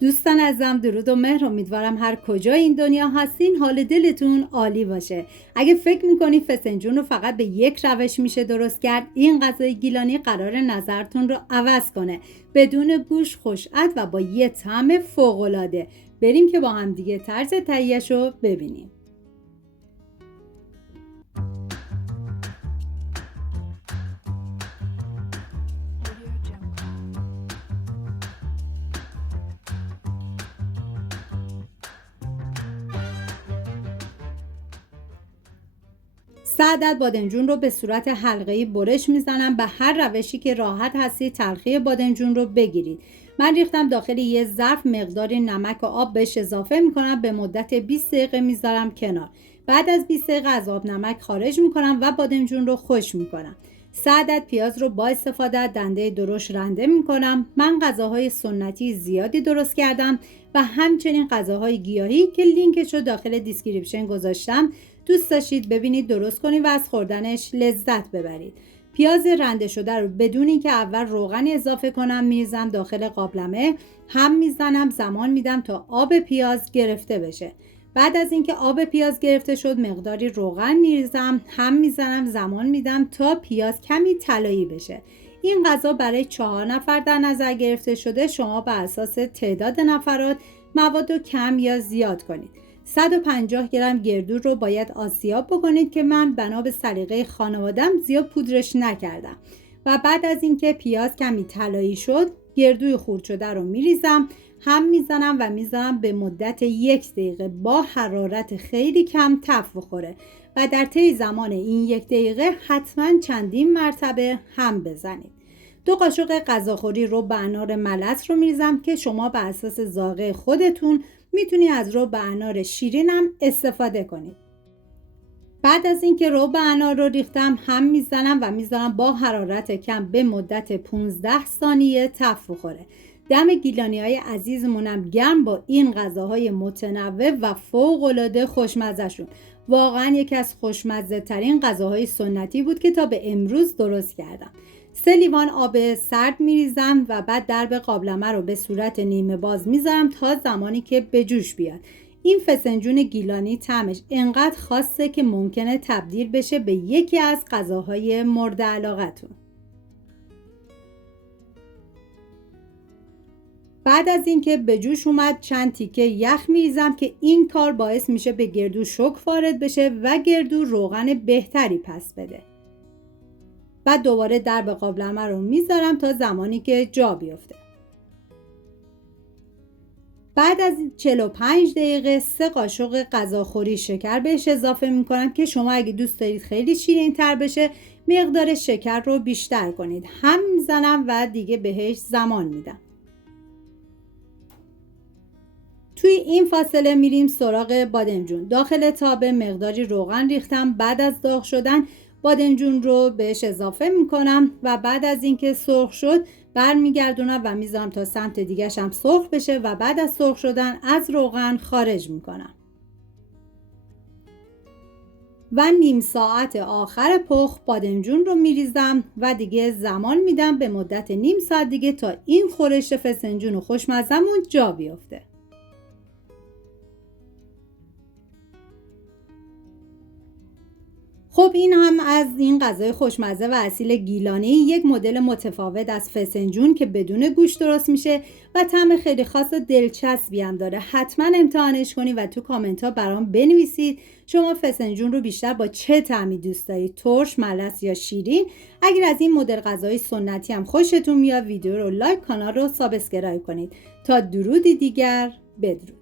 دوستان عزیزم، درود و مهر. امیدوارم هر کجا این دنیا هستین حال دلتون عالی باشه. اگه فکر میکنی فسنجون رو فقط به یک روش میشه درست کرد، این غذای گیلانی قرار نظرتون رو عوض کنه. بدون گوشت، خوش‌عطر و با یه طعم فوق‌العاده. بریم که با هم دیگه طرز تهیه‌اش رو ببینیم. سه عدد بادمجون رو به صورت حلقه‌ای برش میزنم. به هر روشی که راحت هستید تلخی بادمجون رو بگیرید. من ریختم داخل یه ظرف، مقداری نمک و آب بهش اضافه میکنم. به مدت 20 دقیقه میذارم کنار. بعد از 20 دقیقه از آب نمک خارج میکنم و بادمجون رو خشک میکنم. 3 عدد پیاز رو با استفاده از دنده درشت رنده میکنم. من غذاهای سنتی زیادی درست کردم و همچنین غذاهای گیاهی که لینکش رو داخل دیسکریپشن گذاشتم. دوست داشتید ببینید، درست کنید و از خوردنش لذت ببرید. پیاز رنده شده رو بدون اینکه اول روغنی اضافه کنم میریزم داخل قابلمه، هم میزنم، زمان میدم تا آب پیاز گرفته بشه. بعد از اینکه آب پیاز گرفته شد مقداری روغن میریزم، هم میزنم، زمان میدم تا پیاز کمی طلایی بشه. این غذا برای 4 نفر در نظر گرفته شده. شما بر اساس تعداد نفرات مواد رو کم یا زیاد کنید. 150 گرم گردو رو باید آسیاب بکنید که من بنا به سلیقه خانوادم زیاد پودرش نکردم. و بعد از اینکه پیاز کمی طلایی شد گردوی خرد شده رو میریزم، هم میزنم و میذارم به مدت 1 دقیقه با حرارت خیلی کم تف بخوره و در طی زمان این 1 دقیقه حتما چندین مرتبه هم بزنید. 2 قاشق غذاخوری رب انار ملس رو میریزم که شما به اساس ذائقه خودتون میتونی از رب انار شیرین هم استفاده کنید. بعد از اینکه رب انار رو ریختم هم میزنم و میذارم با حرارت کم به مدت 15 ثانیه تف بخوره. دم گیلانی های عزیزمونم گرم با این غذاهای متنوع و فوق العاده خوشمزه شون. واقعا یکی از خوشمزه ترین غذاهای سنتی بود که تا به امروز درست کردم. 3 لیوان آب سرد میریزم و بعد درب قابلمه رو به صورت نیمه باز میذارم تا زمانی که به جوش بیاد. این فسنجون گیلانی طعمش انقدر خاصه که ممکنه تبدیل بشه به یکی از غذاهای مورد علاقتون. بعد از اینکه به جوش اومد چند تیکه یخ میریزم که این کار باعث میشه به گردو شوک وارد بشه و گردو روغن بهتری پس بده. بعد دوباره درب قابلمه رو میذارم تا زمانی که جا بیفته. بعد از 45 دقیقه 3 قاشق غذاخوری شکر بهش اضافه میکنم که شما اگه دوست دارید خیلی شیرین تر بشه مقدار شکر رو بیشتر کنید. هم میزنم و دیگه بهش زمان میدم. توی این فاصله میریم سراغ بادمجون. داخل تابه مقداری روغن ریختم. بعد از داغ شدن بادمجون رو بهش اضافه میکنم و بعد از اینکه سرخ شد برمیگردونم و میذارم تا سمت دیگه‌ش هم سرخ بشه و بعد از سرخ شدن از روغن خارج میکنم. و نیم ساعت آخر پخت بادمجون رو میریزم و دیگه زمان میدم به مدت نیم ساعت دیگه تا این خورش فسنجون و خوشمزمون جا بیفته. خب این هم از این غذای خوشمزه و اصیل گیلانی، یک مدل متفاوت از فسنجون که بدون گوشت درست میشه و طعم خیلی خاص و دلچسبی هم داره. حتما امتحانش کنید و تو کامنت ها برام بنویسید شما فسنجون رو بیشتر با چه طعمی دوست دارید، ترش، ملس یا شیرین. اگر از این مدل غذای سنتی هم خوشتون میاد ویدیو رو لایک، کانال رو سابسکرایب کنید. تا درودی دیگر، بدرود.